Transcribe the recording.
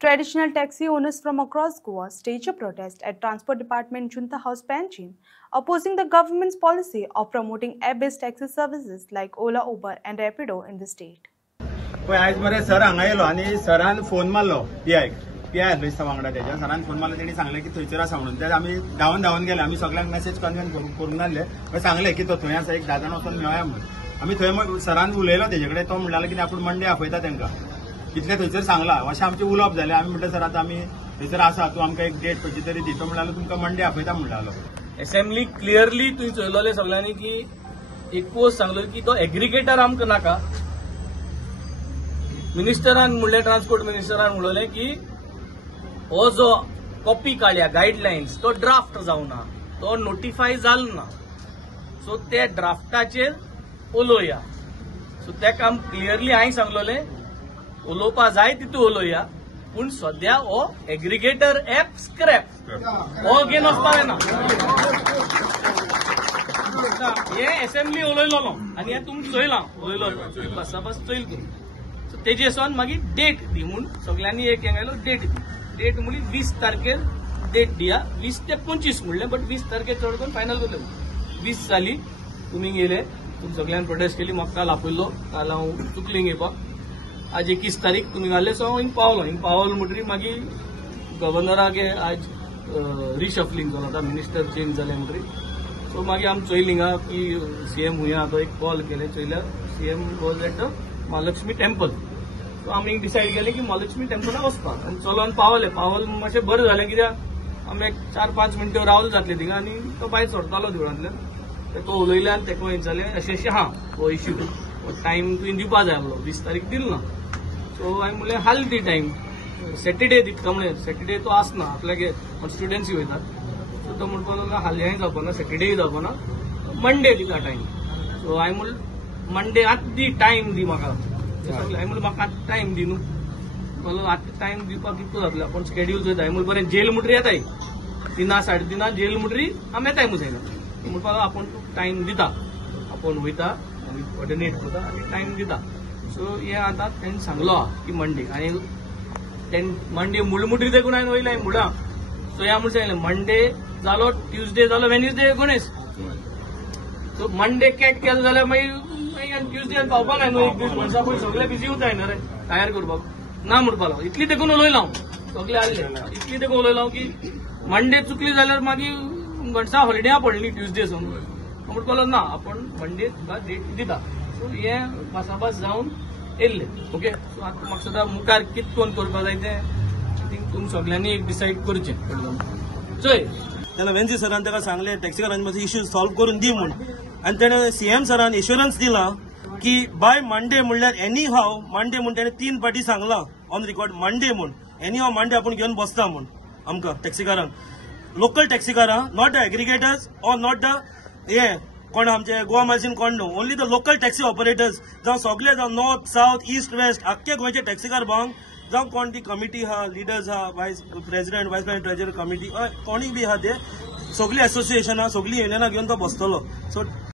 Traditional taxi owners from across Goa staged a protest at Transport Department Junta House Panchin, opposing the government's policy of promoting air-based taxi services like Ola, Uber and Rapido in the state. आज मरे sir हांगा yellow आणि सरान phone मारलो PI दिसता वांगडा त्याच्या सरान फोन मारलो त्यांनी सांगले की थंयसर आसा म्हणून ते आम्ही धांवन गेले आम्ही सगळ्यांक मेसेज कन्वेन करून आसले पण सांगले की तो थंय आसा एक 10 जाण वचून मेळया म्हणून आम्ही थंय सरान उलयलो तेजे कडेन तो म्हणटालो की आपूण मंडे आपयता तांकां इतले थंयसर सांगला अशें आमचे उलोवप जालें आमी म्हणटा सर आतां आमी थंयसर आसा तूं आमकां एक डेट खंयची तरी दी तो म्हणटालो तुमकां मंडे आपयता म्हणटालो असेंब्ली क्लियरली तुवें चयलोले सगळ्यांनी की एक पोस्ट सांगलो की तो एग्रिगेटर आमकां नाका मिनिस्टरान म्हणलें ट्रान्सपोर्ट मिनिस्टरान म्हणलें की हो जो कॉपी काडल्या गायडलायन्स तो ड्राफ्ट जावना तो नोटिफाय जालो ना सो ते ड्राफ्टाचेर उलोवया सो तेका आम क्लियरली हांवें सांगलोलें उलोवपा जाय तितू उलोवया पूण सद्या हो एग्रिगेटर एप स्क्रॅप हो घेवन वचपा जायना हे असेंब्ली उलयलोलो आनी हे तुमकां चयलां उलयलो बस चैल करून सो तेजे सोन मागीर डेट दी म्हूण सगळ्यांनी एक हेंगयलो डेट म्हणली 20 तारखेर डेट दिया 20 ते 25 म्हणलें बट 20 तारखेर चड करून फायनल करलें 20 जाली तुमी गेले तुमी सगळ्यांनी प्रोटेस्ट केली म्हाका काल आपयलो काल हांव चुकलीं घेवपाक आज 21 तारीख तुमी घाल्ले सो हांव हिंग पावलो म्हणटरी मागीर गव्हर्नराक आज रिशफलिंग जालो आतां मिनिस्टर चेंज जाले म्हणटरी सो मागीर आमी चयलीं हिंगा की सीएम हुया तो एक कॉल केले चयल्यार CM was at Mahalaxmi temple so आमी डिसायड केलें की महालक्ष्मी टेम्पलाक वचपाक आनी चलोन पावले मातशें बरें जालें कित्याक आमी एक 4-5 मिनटां रावले जातले थिंगा आनी तो भायर सरतालो देवळांतल्यान तेका उलयले आनी तेका विचारलें अशें हा हो इश्यू टायम तुवें दिवपा जाय आसलो 20 तारीख दिलो ना सो हांवें म्हणलें हाल दी टायम सॅटर्डे दिता म्हणलें सॅटर्डे तो आसना आपल्यागे स्टुडंट्स वयतात सो तो म्हणपाक लागलो हाल्यांय जावपाना सॅटर्डेय जावपाना मंडे दिता टायम सो हांवें म्हणलें मंडे आतां दी टायम दी म्हाका हांवें म्हणलें म्हाका आतां टायम दी न्हू म्हणलो आतां टायम दिवपाक कितलो जातलो आपूण स्केड्यूल चोयता हांवें म्हणलें बरें जेल म्हणटरी येताय 3-3:30 जेल म्हणटरी आमी येताय मुसायना म्हणपाक लागलो आपूण टायम दिता आपूण वयता आनी कोऑर्डिनेट करता आनी टायम दिता सो हे आतां तेणें सांगलो की मंडे आनी तेणें मंडे म्हणटरी देखून हांवें वयलें मुडा सो ह्या म्हणून सांगलें मंडे जालो ट्युजडे जालो Wednesday Ganesh so Monday cat केलो जाल्यार मागीर ट्युजडे पावपाक जाय न्हू एक दीस वर्सा पयलीं सगळे बिजी उरताय न्हू रे तयार करपाक ना म्हणपाक लागलो इतली देखून उलयलो हांव सगळे आसले इतली देखून उलयलो हांव की मंडे चुकली जाल्यार मागीर गणसा हॉलिडे पडली ट्युजडे सोन म्हणपाक लागलो ना आपूण मंडे तुका डेट दिता सो हे भासाभास जावन येयल्ले ओके सो आतां म्हाका सद्दां मुखार कितें कोण करपाक जाय तें आय थिंक तुमी सगळ्यांनी एक डिसायड करचें चोय तेन्ना वेंजी सरान ताका सांगले टॅक्सीकारांचे मातसो इश्यू सॉल्व करून दी म्हूण आनी तेणें सीएम सरान एश्युरन्स दिला की बाय मंडे म्हणल्यार एनी हाव मंडे म्हूण तेणें 3 फावटी सांगलां ऑन रिकॉर्ड मंडे म्हूण एनी हाव मंडे आपूण घेवन बसता म्हूण आमकां टॅक्सीकारांक लोकल टॅक्सीकारां not the aggregators or not the हे कोण आमचे गोवा मार्जिन कोण न्हू only the local taxi operators जावं सगळे जावं नॉर्थ सावथ ईस्ट वेस्ट आख्खे गोंयचे टॅक्सीकार भांग जावं कोण ती कमिटी आहा लिडर्स आहा वायस प्रेसिडेंट ट्रेजरर कमिटी कोणूय बी आहा ते सगळी असोसिएशनां सगळी युनियनां घेवन तो बसतलो सो